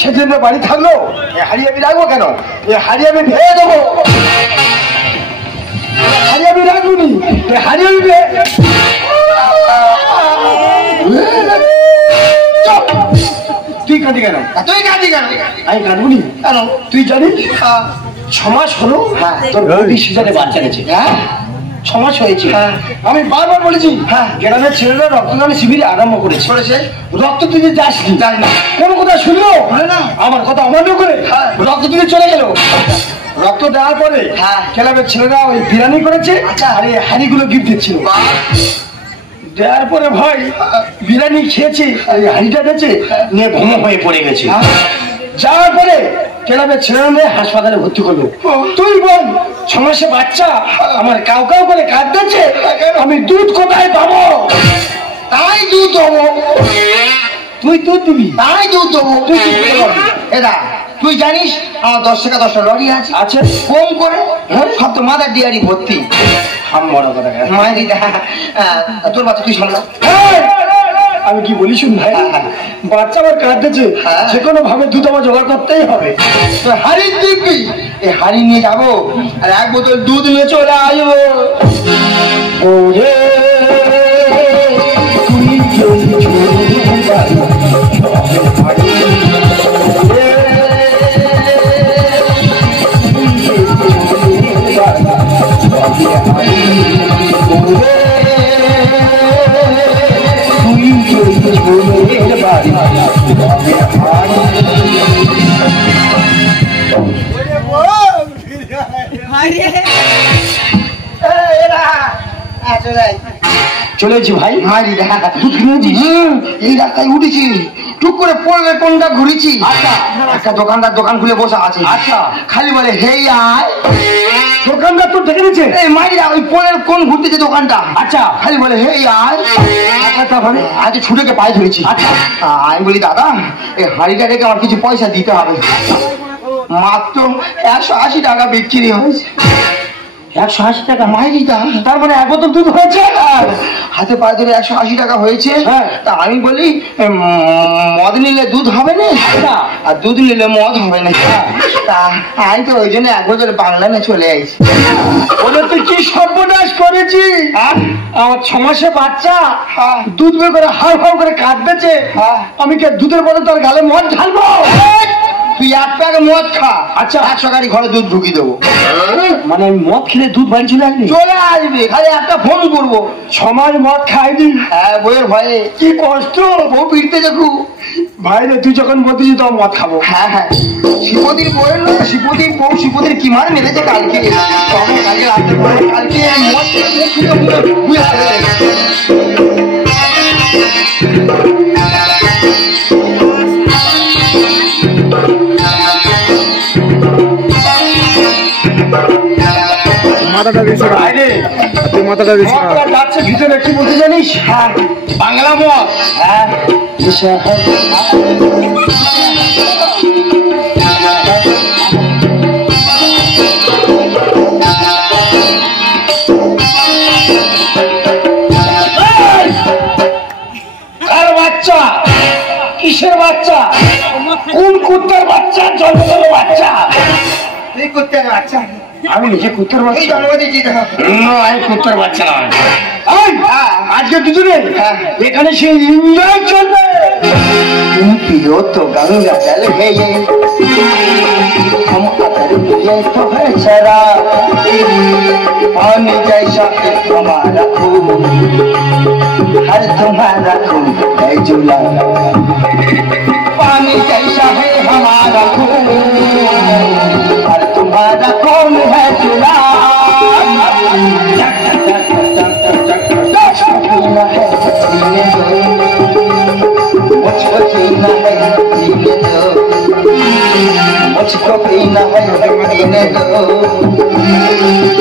সেজন্য বাড়ি থাকলো হাড়ি আমি রাখবো কেন? হাড়ি আমি ভেঙে দেবো, হাড়ি আমি রাখবো নি, হাড়ি আমি তুই কাঁদি কেন? তুই কাঁদি কেন? আমি কাঁদবো নি কেন? তুই জানিস 6 মাস হলো তোর সিজারে বাচ্চা গেছে। হ্যাঁ 6 মাস হয়েছে। আমি বারবার বলেছি গ্রামের ছেলেরা রক্তদান শিবিরে আরম্ভ করেছে, রক্ত দিতে যাসনি, জানি না কোনো কথা শুনলো না, আমার কথা অমান্য করে রক্ত দিতে চলে গেল। রক্ত দেওয়ার পরে ক্লাবের ছেলেরা ওই বিরিয়ানি করেছে আর এই হাঁড়িগুলো গিফট দিচ্ছিল। দেওয়ার পরে ভাই বিরিয়ানি খেয়েছি, হাঁড়িটা গেছে নিয়ে ভ্রম হয়ে পড়ে গেছে। যাওয়ার পরে ক্লাবের ছেলেরা নিয়ে হাসপাতালে ভর্তি করলো। তুই বল 6 মাসে বাচ্চা আমার কাউ কাউ করে কাঁদতেছে, আমি দুধ কোথায় পাবো? তাই দুধ দেবো। তুই দুধ দিবি? তাই দুধ দেবো। তুই এদা তুই জানিস আমার 10 টাকা 10টা লরি আছে আছে কম করে সব তো মাদার ডিয়ারি ভর্তি। বড় কথা মায়ের তোর বাচ্চা তুই সামলা। আমি কি বলি শুন ভাই, বাচ্চা আমার কাঁদতেছে, যে কোনো ভাবে দুধ আমার জোগাড় করতেই হবে। হাড়ি দিবি? এই হাড়ি নিয়ে যাবো আর 1 বোতল দুধ নিয়ে চলে আসবো। ওরে চলেছি ভাই। এই রাস্তায় উঠেছি, টুক করে পড়লে কোনটা ঘুরেছি। একটা দোকানদার দোকান খুলে বসে আছে, খালি বলে হেই আয়। দোকানদার তো দেখে নিচ্ছে এই মাইরা ওই পোলের কোন ঘুরতেছে দোকানটা। আচ্ছা খালি বলে হেই আয়। তারপরে আজকে ছুটেকে পায়ে ধরেছি। আমি বলি দাদা এই হাঁড়িটা রেখে আমার কিছু পয়সা দিতে হবে। মাত্র 180 টাকা বিক্রি হয়েছে। 180 টাকা মাইরিটা? তার মানে 1 বোতল দুধ হয়েছে। হাতে পায়ে ধরে 180 টাকা হয়েছে। তা আমি বলি মদ নিলে দুধ হবে না আর দুধ নিলে মদ হবে না। তা আমি তো ওই জন্য 1 বোতল বাংলা নিয়ে চলে আসছি। ওদের তুই কি সর্বনাশ করেছি? আমার 6 মাসে বাচ্চা দুধ বের করে হাউ হাউ করে কাঁদতেছে, আমি কে দুধের বদলে তার গালে মদ ঢালবো? তুই 1 প্যাকে মদ খা, আচ্ছা 100 গাড়ি ঘরে দুধ ঢুকিয়ে দেবো। মানে মদ খেলে দুধ বাড়ি চলে আসবে? চলে আসবে, খালি একটা ফোন করবো। 6 মাস মদ খাইনি। হ্যাঁ বইয়ের ভয়ে কি কষ্ট, বউ পিড়তে দেখু। ভাই রে তুই যখন বলছিস তো মদ খাবো। হ্যাঁ হ্যাঁ শিবতির বইয়ের না, শিবতির বউ শিবতির কি মার মেরেছে কালকে। কালকে রাতে কালকে মদ মাথাটা দিস না, তুই মাথাটা দিস না। যাচ্ছে ভিতরে কি বলতে জানিস? হ্যাঁ বাংলা মদ। হ্যাঁ কার বাচ্চা? কিসের বাচ্চা? কোন কুত্তার বাচ্চা? জন্মগত বাচ্চা? এই কুত্তার বাচ্চা? আমি নিজে কুত্তার বাচ্চা? আমি কুত্তার বাচ্চা নয়। আজকে দুজনে এখানে সে এনজয় চলবে। पियो तो गंगा जल है ये, हम अगर पिए तो है शराब। पानी जैसा हमारा खून, हर तुम्हारा खून है जुला। पानी जैसा है हमारा खून, हर तुम्हारा खून है जुला। मुझको पीना जीना है जीने दो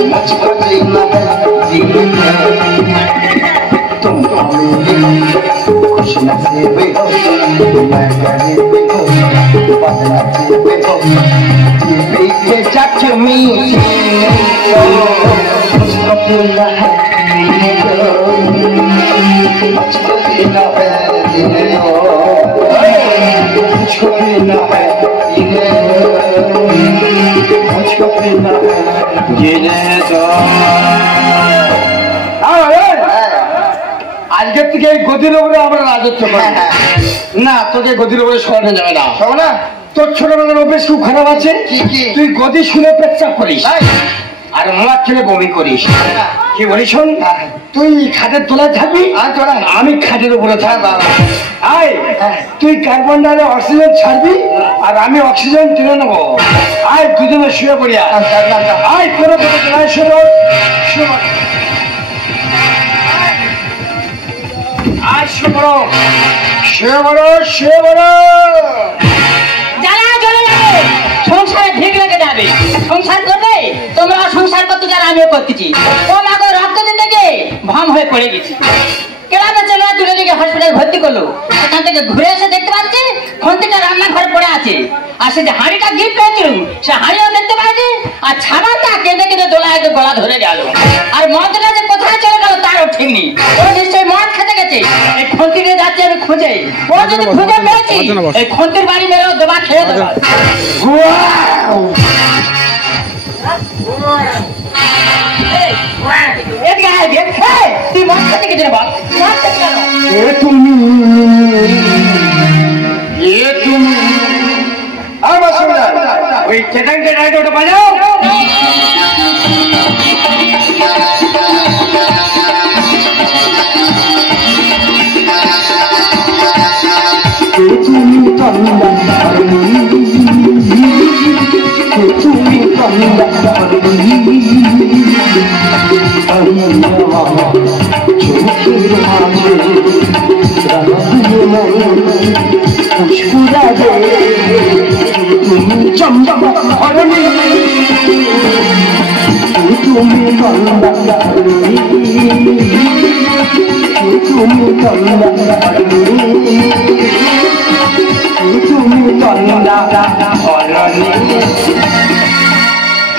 मुझको जीना है जीने दो तुम खुश नसीब हो मैं गरीब हो बदनसीब हो पीछे जख्मी मुझको पीना है जीने दो मुझको पीना है जीने दो मुझको पीना है जीने दो मुझको पीना है जीने दो আজকে থেকে এই গদির উপরে আমরা রাজত্ব করি না তোকে গদির উপরে শোয়ানো যাবে না শোনো না তোর ছোটবেলার অভ্যেস খুব খারাপ আছে তুই গদি শুনে পেচ্ছাপ করিস আর মদ খেলে বমি করিস কি বলিস শোন তুই খাটের তলায় থাকবি আমি খাটের উপরে থাকবো আয় তুই কার্বন ডাই অক্সিজেন ছাড়বি আর আমি অক্সিজেন টেনে নেবো আয় দুজনে শুয়ে পড়ি আয় কোনো শুয়ে आज शुभरो शुभरो शुभरो जाना चले जाবে সংসারে ঠিক লাগে যাবে সংসার করবে তোমরা সংসার করতে যারা আমিও করতেছি তোমাকে রক্ত দিতে গিয়ে ভাম হয়ে পড়ে গেছি কেরামে চলে দূরে দিকে হসপিটালে ভর্তি করলো সেখান থেকে ঘুরে এসে দেখতে পাচ্ছি খন্তিটা রান্নাঘরে পড়ে আছে আর সে যে হাঁড়িটা গিফট পেয়েছিল সে হাঁড়িও দেখতে পাচ্ছি আর ছাবাটা কেঁদে কেঁদে দোলায় গলা ধরে গেল আর মদটা যে কোথায় চলে গেল তারও ঠিক নেই ও নিশ্চয়ই মদ খেতে গেছে এই খন্তি নিয়ে যাচ্ছে আমি খুঁজে ও যদি খুঁজে পেয়েছি এই খন্তির বাড়ি মেরেও দেবা খেয়ে দেবা তুই মদ খেতে গেছে বল মদ খেতে গেল তুমি ওই চেটাং চেটাং ওটা বাজাও তুমি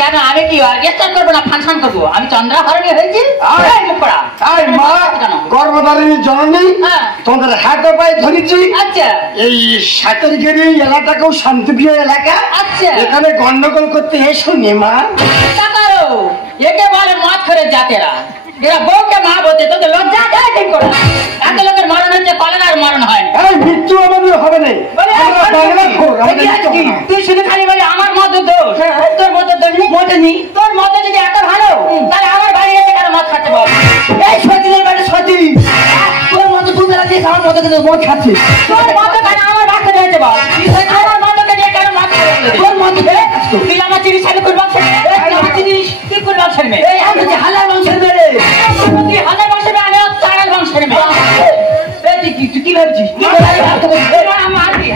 কেন আমি কি অর্কেস্ট্রা করবো না ফাংশন করবো আমি চন্দ্রাহরণী হয়েছি গর্ভধারিণী জননী তোমাদের হাতে পায়ে ধরেছি আচ্ছা এই 7 তারিখের এই এলাকাটাকেও শান্তিপ্রিয় এলাকা আচ্ছা এখানে গন্ডগোল করতে এসো নে মা তাকারো একে বলে মদ করে জাতেরা এরা বউকে মা বলতে তোদের লজ্জা দেয় ঠিক করে এত লোকের মরণ হচ্ছে কলেরার মরণ হয় এই মৃত্যু আমাদের হবে না তুই শুধু খালি বলি আমার মদ দোষ তোর মদ দোষ মোটে নি তোর মদ যদি এত ভালো তাহলে আমার বাড়ি এসে কেন মদ খাচ্ছে বল এই সতীনের বাড়ি সতী তোর মদ তুই বেলা দিয়ে আমার মদ কিন্তু মদ খাচ্ছে তোর মদ কেন আমার বাচ্চা দিয়েছে বল আমার মদকে নিয়ে কেন মদ তোর মদ তুই আমার জিনিস সাথে করবার আমার জিনিস তুই করবার ছেড়ে এই আমি যে হালার বংশের মেয়ে তুই হালার বংশের মেয়ে আমি চারাল বংশের মেয়ে তুই কি ভাবছিস মারবি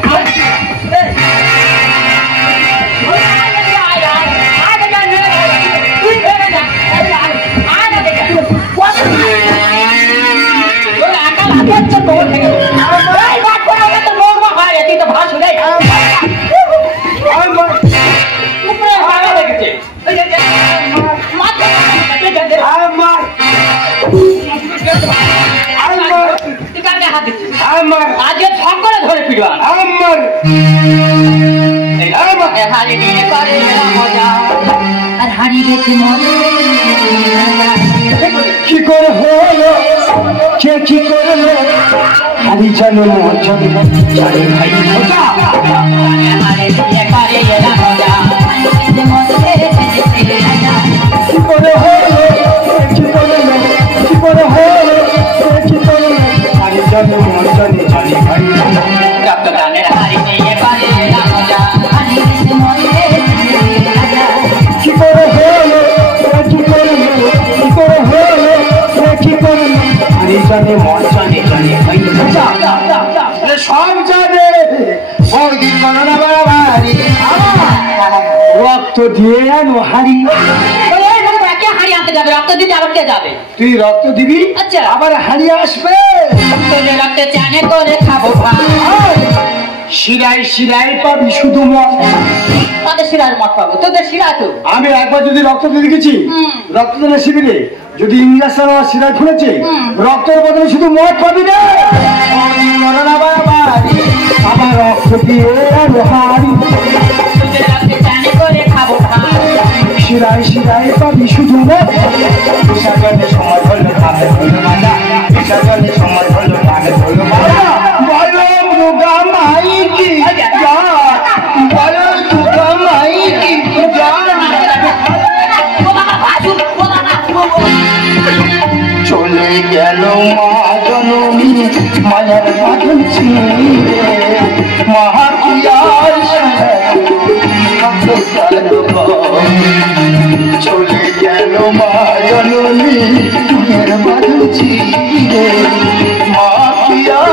আজকে ছক করে ধরে ফিরবা আমার হারি দিয়ে করে মজা আর হারি বেছে মজা কি করে হলো কে কি করলো আমি জানো মজা জানি ভাই মজা হারি দিয়ে করে মজা কি করে হলো কি করলো কি করে হলো কি করলো আমি জানো মজা জানি ভাই রক্ত গানের হারি দিয়ে করে মজা হারি বেছে মজা কি করে হলো কি করলো কি করে হলো কি করলো আমি জানি মজা জানি ভাই মজা সব জানে ওই দিন করোনা বাড়াবাড়ি রক্ত দিয়ে আনো হাড়ি। কে হাড়ি আনতে যাবে? রক্ত দিতে আবার কে যাবে? তুই রক্ত দিবি, আচ্ছা। আবার হাড়ি আসবে। তোদের রক্তে চানে করে খাবো ভাত। শিরায় শিরায় পাবি শুধু মদ। তাদের শিরার মত পাবো, তোদের শিরা তো। আমি একবার যদি রক্ত দিয়ে দেখেছি রক্তদানের শিবিরে, যদি ইঞ্জেকশন আমার শিরায় খুলেছে, রক্তের বদলে শুধু মদ পাবি না। আমার রক্ত দিয়ে আনো হাড়ি। তোদের রক্তে চানে করে খাবো ভাত। শিরায় শিরায় পাবি শুধু মদ। বিসর্জনের সময় হলো ভাবে হলো মাজা, বিসর্জনের সময় হলো ভাবে হলো মাজা। বলো দুর্গা মাই কি জয়, বলো দুর্গা মাই কি জয়। চলে গেল মা জননী মায়ার বাঁধন ছিঁড়ে, মা কি আর চলে গেল মা জননী মায়ের বাঁধন ছিঁড়ে, মা কি আর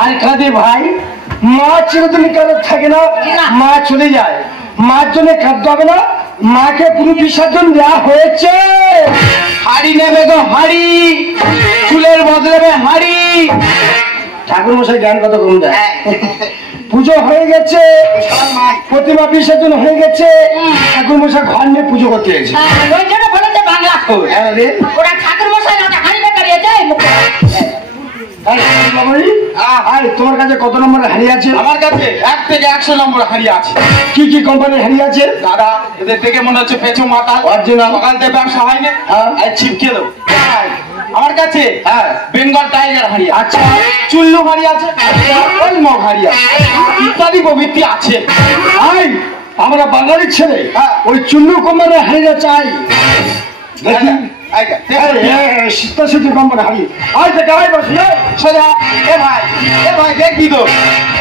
আর কাঁদে ভাই, মা চিরদিন কারোর থাকে না, মা চলে যায়। মার জন্য কাঁদতে হবে না, মাকে পুরো বিসর্জন দেওয়া হয়েছে। হাড়ি নেবে গো হাড়ি, চুলের বদলে হাড়ি। ঠাকুর মশাই জ্ঞান কত কম দেয়। পুজো হয়ে গেছে, প্রতিমা বিসর্জন হয়ে গেছে, ঠাকুর মশাই ঘর নিয়ে পুজো করতে গেছে। ওই জন্য বলেছে বাংলা খোর। ওরা ঠাকুর মশাই ওটা হাড়ি বেকারিয়ে দেয়। তোমার কাছে কত নম্বর হাড়ি আছে? আমার কাছে 1 থেকে 100 নম্বর হাড়ি আছে। কি কি কোম্পানির হাড়ি আছে? দাদা এদের দেখে মনে হচ্ছে পেছু মাথা অরিজিনাল। সকাল থেকে ব্যবসা হয় না, ছিপকে দেবো। আমার কাছে বেঙ্গল টাইগার হাড়ি আছে, আচ্ছা। চুল্লু হাড়ি আছে, ওই মগ হাড়ি আছে, ইত্যাদি প্রভৃতি আছে। আমরা বাঙালির ছেলে, ওই চুল্লু কোম্পানির হাড়িটা চাই। দেখি শীতশীত কোম্পানির হাড়ি। সোজা এ ভাই দেখবি তো,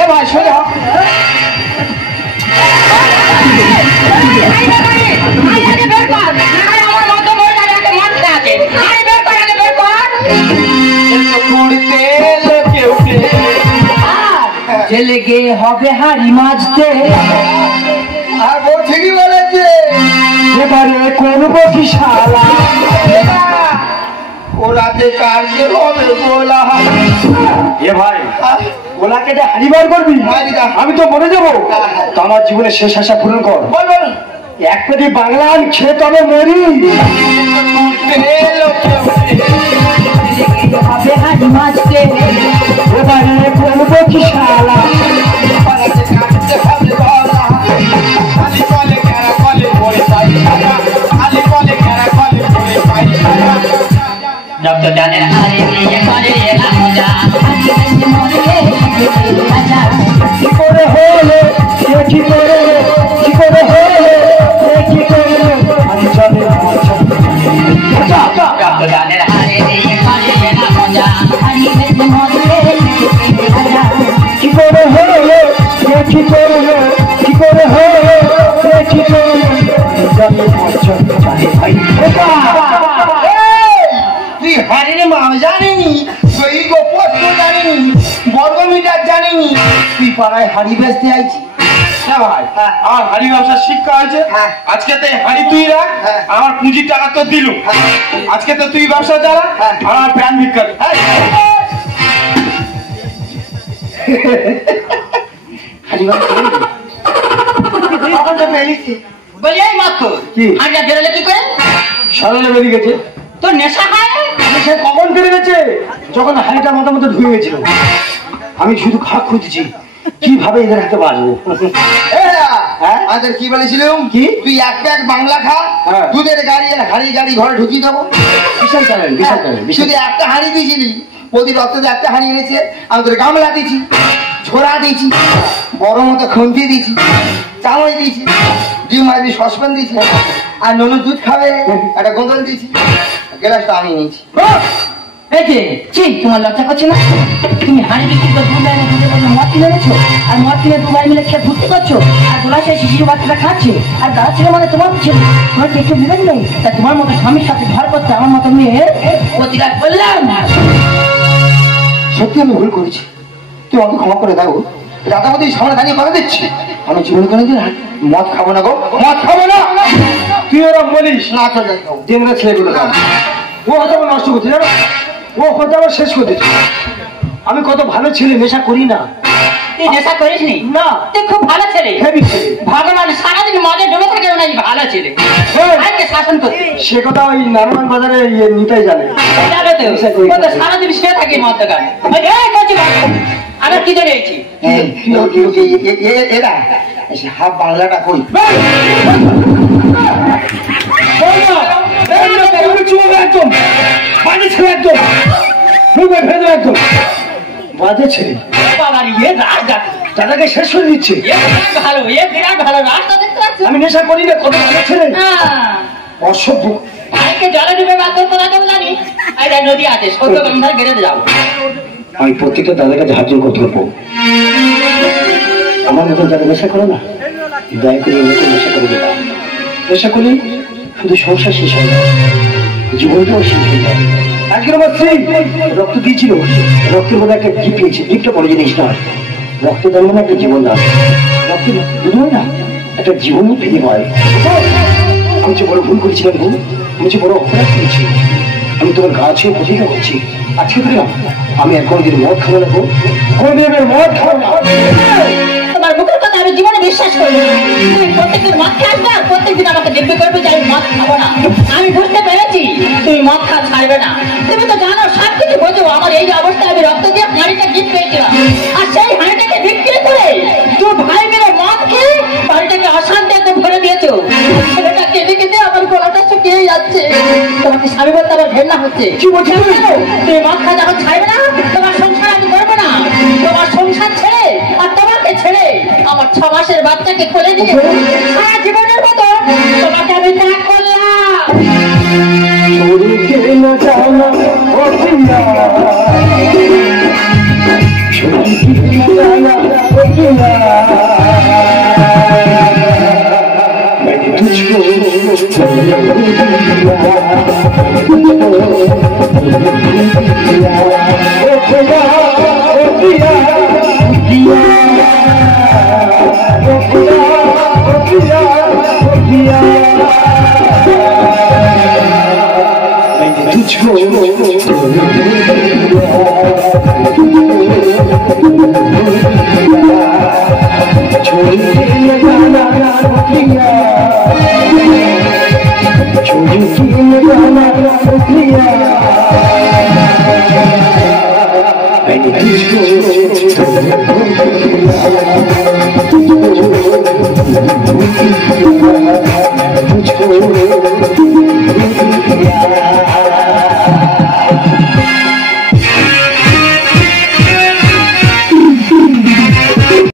এ ভাই সোজা। জেলে গিয়ে হবে হাড়ি মাঝতে। ঠিকই বলেছে, এবারে করবো কি শালা, ওরাতে কাজে হবে গোলা। এ ভাই, গোলাকে যে হাড়ি বার করবি, আমি তো মরে যাবো। তো আমার জীবনের শেষ আশা পূরণ কর। এক পেটি বাংলা খেয়ে তবে মরি। হবে হাড়ি মাঝতে, এবারে করবো কি শালা, রক্তদানের হাড়ি নিয়ে করে এলাম মজা। কি করে হলো কি করে, কি করে হলো কি করে, আমি জানি না। রক্তদানের হাড়ি নিয়ে করে এলাম মজা। কি করে হলো কি করে, কি করে হলো কি করে, ভাই তুই হাড়ির মাল জানিনি, দৈর্ঘ্য প্রস্থ জানিনি, বর্গমিটার জানিনি, তুই পাড়ায় হাড়ি বেচতে আইছি। ভাই আমার হাড়ি ব্যবসার শিক্ষা হয়েছে। আজকে তো হাড়ি তুই রাখ, আমার পুঁজির টাকা তো দিলু। আজকে তো তুই ব্যবসা চালা, আমার প্যান ভিক্ষা। হাড়ি বলি এই মাত্র কি? হাড়িটা বেরোলে কি করে? সরলে বেরিয়ে গেছে। তোর নেশা হয়? সে কখন বেরিয়ে গেছে? যখন হাড়িটা মাথার মধ্যে ঢুকে গেছিল। আমি শুধু খাক খুঁজেছি কিভাবে এদের হাতে বাঁচবো। কি বলেছিলাম, কি? তুই এক প্যাক বাংলা খা, দুধের গাড়ি হাড়ি গাড়ি ঘরে ঢুকিয়ে দেবো। বিশাল চ্যালেঞ্জ, বিশাল চ্যালেঞ্জ। শুধু একটা হাড়ি দিয়েছিলি, প্রতি রক্ততে একটা হাড়ি এনেছে। আমি তোর গামলা দিয়েছি, ছোড়া দিয়েছি, বড় মতো খুন্তি দিয়েছি, চামচ দিয়েছি, ডিম মারবি সসপ্যান দিয়েছি, আর ননু দুধ খাবে একটা গোদল দিয়েছি, গ্লাসটা আমি নিয়েছি। এই যে চি, তোমার লজ্জা করছে না? তুমি হাড়ি বিক্রি করে দুধ এনে দুধের বদলে মদ কিনে এনেছো, আর মদ কিনে দুবাই মিলে খেয়ে ভর্তি করছো, আর গোলাশে শিশির বাচ্চাটা খাচ্ছে, আর গাছ ছেলে মানে তোমার ছেলে, তোমার কি একটু বিবেক নেই? তা তোমার মতো স্বামীর সাথে ঘর করতে আমার মতো মেয়ে প্রতিরাগ করলাম। সত্যি আমি ভুল করেছি, তুই আমাকে ক্ষমা করে দাও। রাতামতি সামনে দাঁড়িয়ে কথা দিচ্ছি, আমি জীবনে কোনোদিন মদ খাবো না গো, মদ খাবো না। তুই ওরা বলিস না চলে যাও দিনরা ছেলেগুলো ও হয়তো আমার নষ্ট করছে জানো, ও হয়তো আমার শেষ করে দিচ্ছে। আমি কত ভালো ছেলে, নেশা করি না। তুই নেশা করিস নি? না। তুই খুব ভালো ছেলে। হেভি ছেলে। ভগবান সারাদিন মজা ডুবে থাকে না, ভালো ছেলে। হ্যাঁ। আজকে শাসন করতে সে কথা ওই নারায়ণ বাজারে নিতাই জানে। জানো তো, ও তো সারাদিন শুয়ে থাকে মদ দোকানে। আবার কি জন্য এসেছি? এরা এসে হাফ বাংলাটা কই? একদম বাজে ছেলে, একদম একদম বাজে ছেলে। বাবার ইয়ে রাগ গাছ, দাদাকে শেষ করে দিচ্ছে। ভালো, বিরাট ভালো রাস্তা দেখতে পাচ্ছ? আমি নেশা করি না, কত ভালো ছেলে। অসভ্য। ভাইকে জলে ডুবে বাথরুম করা যাবে জানি। এই দেখ নদী আছে, সত্য গঙ্গার গেড়ে যাবো। আমি প্রত্যেকটা দাদার কাছে হাত জোর করতে পারবো। আমার মতো যারা নেশা করে না, দয়া করে ওদেরকে নেশা করে দেবা। নেশা করলে শুধু সংসার শেষ হয় না, জীবনটাও শেষ হয়ে যায়। আজকের আমার স্ত্রী রক্ত দিয়েছিল, রক্তের মধ্যে একটা গিফট পেয়েছে। গিফটটা বড় জিনিস নয়, রক্তদান মানে একটা জীবন দান। রক্তের বিনিময় না একটা জীবনই ফিরে হয়। আমি যে বড় ভুল করেছিলাম ভুল, আমি যে বড় অপরাধ করেছি, আমি তোমার গা ছুঁয়ে প্রতিজ্ঞা করছি, আজকে থেকে না আমি আর কোনোদিন মদ খাবো না গো, কোনোদিন আমি মদ খাবো না। তোমার মুখের কথা আমি জীবনে বিশ্বাস করি না। তুমি প্রত্যেকদিন মদ খেয়ে আসবে আর প্রত্যেকদিন আমাকে দেখবে করবে যে আমি মদ খাবো না। আমি বুঝতে পেরেছি তুমি মদ খাওয়া ছাড়বে না। তুমি তো জানো সব কিছু বোঝো। আমার এই যে অবস্থা, আমি রক্ত দিয়ে হাঁড়িটা গিফট পেয়েছিলাম, আর সেই হাঁড়িটাকে বিক্রি করে তোর ভাই মেরে মদ খেয়ে বাড়িটাকে অশান্তিতে ভরে দিয়েছো। ছেলেটা কেঁদে কেঁদে আমার গলাটা শুকিয়ে যাচ্ছে। তোমাকে স্বামী বলতে আমার ঘেন্না হচ্ছে। কি বলছো তুমি? তুমি মদ খাওয়া যখন ছাড়বে না, তোমার সংসার আমি করবো না। তোমার সংসার ছেড়ে আর তোমাকে ছেড়ে আমার 6 মাসের বাচ্চাকে কোলে নিয়ে সারা জীবনের মতো তোমাকে আমি ত্যাগ করলাম। तुझको